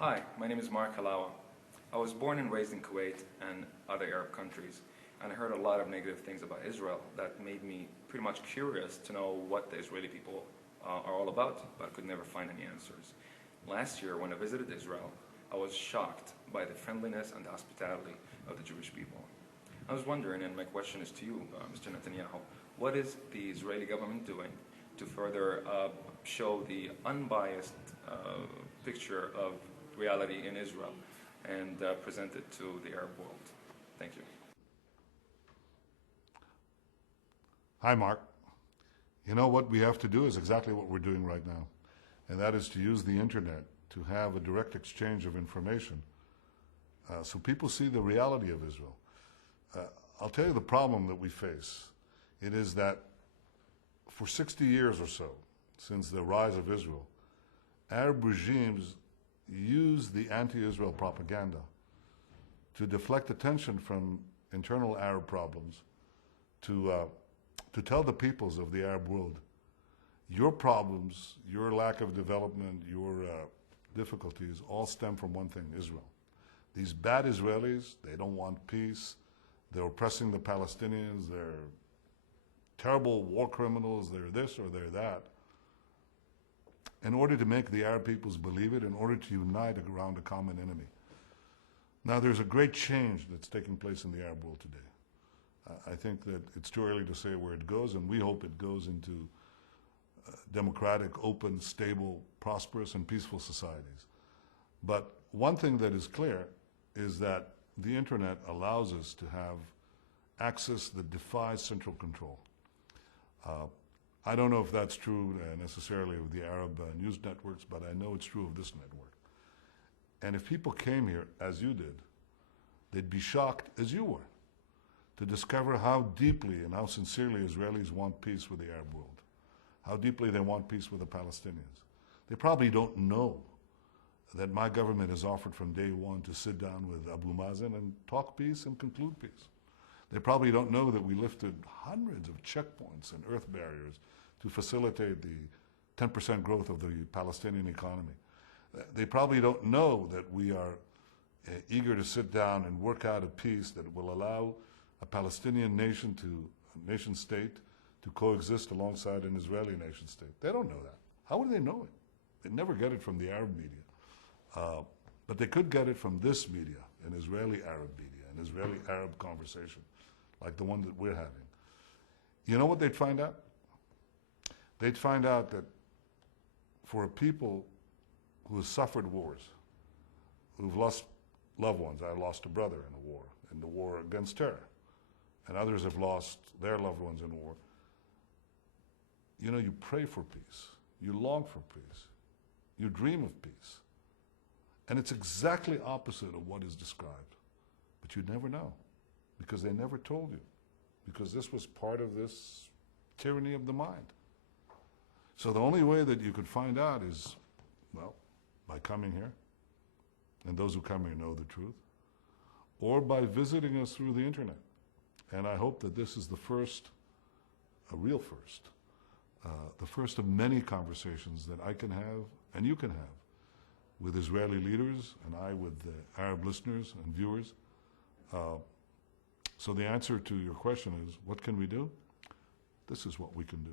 Hi, my name is Mark Halawa. I was born and raised in Kuwait and other Arab countries, and I heard a lot of negative things about Israel that made me pretty much curious to know what the Israeli people are all about, but I could never find any answers. Last year, when I visited Israel, I was shocked by the friendliness and the hospitality of the Jewish people. I was wondering, and my question is to you, Mr. Netanyahu, what is the Israeli government doing to further show the unbiased picture of reality in Israel and present it to the Arab world? Thank you. Hi, Mark. You know what we have to do is exactly what we're doing right now, and that is to use the internet to have a direct exchange of information so people see the reality of Israel. I'll tell you the problem that we face. It is that for 60 years or so, since the rise of Israel, Arab regimes use the anti-Israel propaganda to deflect attention from internal Arab problems to tell the peoples of the Arab world, your problems, your lack of development, your difficulties all stem from one thing, Israel. These bad Israelis, they don't want peace, they're oppressing the Palestinians, they're terrible war criminals, they're this or they're that. In order to make the Arab peoples believe it, in order to unite around a common enemy. Now, there's a great change that's taking place in the Arab world today. I think that it's too early to say where it goes, and we hope it goes into democratic, open, stable, prosperous, and peaceful societies. But one thing that is clear is that the internet allows us to have access that defies central control. I don't know if that's true necessarily of the Arab news networks, but I know it's true of this network. And if people came here, as you did, they'd be shocked, as you were, to discover how deeply and how sincerely Israelis want peace with the Arab world, how deeply they want peace with the Palestinians. They probably don't know that my government has offered from day one to sit down with Abu Mazen and talk peace and conclude peace. They probably don't know that we lifted hundreds of checkpoints and earth barriers to facilitate the 10% growth of the Palestinian economy. They probably don't know that we are eager to sit down and work out a peace that will allow a Palestinian nation state to coexist alongside an Israeli nation state. They don't know that. How would they know it? They never get it from the Arab media. But they could get it from this media, an Israeli Arab media, an Israeli Arab conversation, like the one that we're having. You know what they'd find out? They'd find out that for a people who have suffered wars, who've lost loved ones, I lost a brother in the war against terror, and others have lost their loved ones in war. You know, you pray for peace, you long for peace, you dream of peace. And it's exactly opposite of what is described. But you'd never know, because they never told you, because this was part of this tyranny of the mind. So the only way that you could find out is, well, by coming here, and those who come here know the truth, or by visiting us through the internet. And I hope that this is the first, a real first, the first of many conversations that I can have, and you can have, with Israeli leaders, and I with the Arab listeners and viewers. So the answer to your question is, what can we do? This is what we can do.